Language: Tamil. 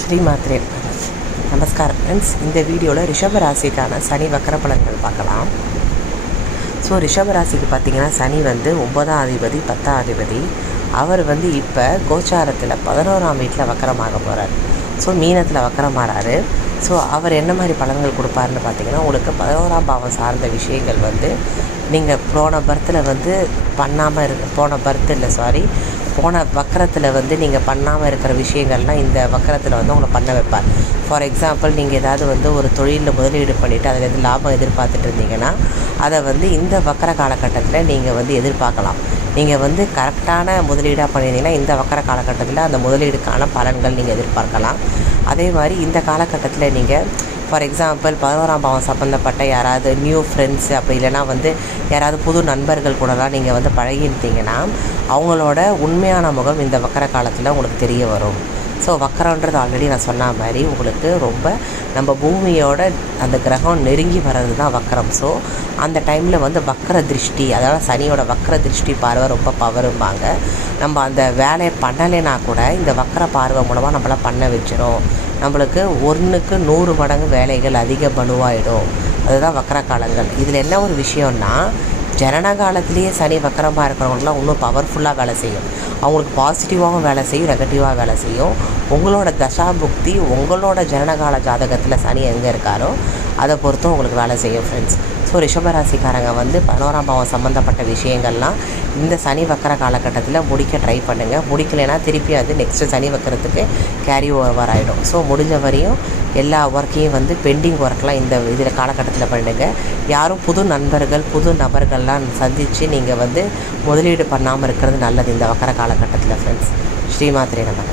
ஸ்ரீமாத்ரே நமஸ்காரம் ஃப்ரெண்ட்ஸ். இந்த வீடியோவில் ரிஷபராசிக்கான சனி வக்கர பலன்கள் பார்க்கலாம். ஸோ ரிஷபராசிக்கு பார்த்திங்கன்னா சனி வந்து 9ஆம் அதிபதி 10ஆம் அதிபதி. அவர் வந்து இப்போ கோச்சாரத்தில் 11ஆம் வீட்டில் வக்கரமாக போகிறார். ஸோ மீனத்தில் வக்கரமாறாரு. ஸோ அவர் என்ன மாதிரி பலன்கள் கொடுப்பாருன்னு பார்த்திங்கன்னா, உங்களுக்கு 11ஆம் பாவம் சார்ந்த விஷயங்கள் வந்து நீங்கள் போன வக்கரத்தில் வந்து நீங்கள் பண்ணாமல் இருக்கிற விஷயங்கள்லாம் இந்த வக்கரத்தில் வந்து உங்களை பண்ண வைப்பார். ஃபார் எக்ஸாம்பிள், நீங்கள் ஏதாவது வந்து ஒரு தொழிலில் முதலீடு பண்ணிவிட்டு அதில் எது லாபம் எதிர்பார்த்துட்டு இருந்தீங்கன்னா அதை வந்து இந்த வக்கர காலகட்டத்தில் நீங்கள் வந்து எதிர்பார்க்கலாம். நீங்கள் வந்து கரெக்டான முதலீடாக பண்ணியிருந்தீங்கன்னா இந்த வக்கர காலகட்டத்தில் அந்த முதலீடுக்கான பலன்கள் நீங்கள் எதிர்பார்க்கலாம். அதே மாதிரி இந்த காலகட்டத்தில் நீங்கள் ஃபார் எக்ஸாம்பிள் 11ஆம் பாவம் சம்மந்தப்பட்ட யாராவது நியூ ஃப்ரெண்ட்ஸு அப்படி இல்லைனா வந்து யாராவது புது நண்பர்கள் கூடலாம் நீங்கள் வந்து பழகியிருந்தீங்கன்னா அவங்களோட உண்மையான முகம் இந்த வக்கர காலத்தில் உங்களுக்கு தெரிய வரும். ஸோ வக்கரன்றது ஆல்ரெடி நான் சொன்ன மாதிரி உங்களுக்கு ரொம்ப நம்ம பூமியோட அந்த கிரகம் நெருங்கி வர்றது தான் வக்கரம். ஸோ அந்த டைமில் வந்து வக்கர திருஷ்டி, அதாவது சனியோட வக்கர திருஷ்டி பார்வை ரொம்ப பவரும்பாங்க. நம்ம அந்த வேலையை பண்ணலைன்னா கூட இந்த வக்கர பார்வை மூலமாக நம்மளை பண்ண வச்சிடும். நம்மளுக்கு 1க்கு 100 மடங்கு வேலைகள் அதிக பலுவாயிடும். அதுதான் வக்கர காலங்கள். இதில் என்ன ஒரு விஷயம்னா, ஜனன காலத்திலேயே சனி வக்கரமாக இருக்கிறவங்களுக்குலாம் இன்னும் பவர்ஃபுல்லாக வேலை செய்யும். அவங்களுக்கு பாசிட்டிவாகவும் வேலை செய்யும், நெகட்டிவாக வேலை செய்யும். உங்களோட தசாபுக்தி உங்களோட ஜனனகால ஜாதகத்தில் சனி எங்கே இருக்காரோ அதை பொறுத்தும் உங்களுக்கு வேலை செய்யும் ஃப்ரெண்ட்ஸ். ஸோ ரிஷபராசிக்காரங்க வந்து 11ஆம் பாவம் சம்மந்தப்பட்ட விஷயங்கள்லாம் இந்த சனி வக்கர காலகட்டத்தில் முடிக்க ட்ரை பண்ணுங்கள். முடிக்கலைன்னா திருப்பி அது நெக்ஸ்ட்டு சனி வக்கரத்துக்கு கேரி ஓவர் ஆகிடும். ஸோ முடிஞ்ச வரையும் எல்லா ஒர்க்கையும் வந்து பெண்டிங் ஒர்க்லாம் இந்த இதில் காலகட்டத்தில் பண்ணுங்கள். யாரும் புது நபர்கள்லாம் சந்தித்து நீங்கள் வந்து முதலீடு பண்ணாமல் இருக்கிறது நல்லது இந்த வக்கர காலகட்டத்தில் ஃப்ரெண்ட்ஸ். ஸ்ரீமாத்ரே நமக.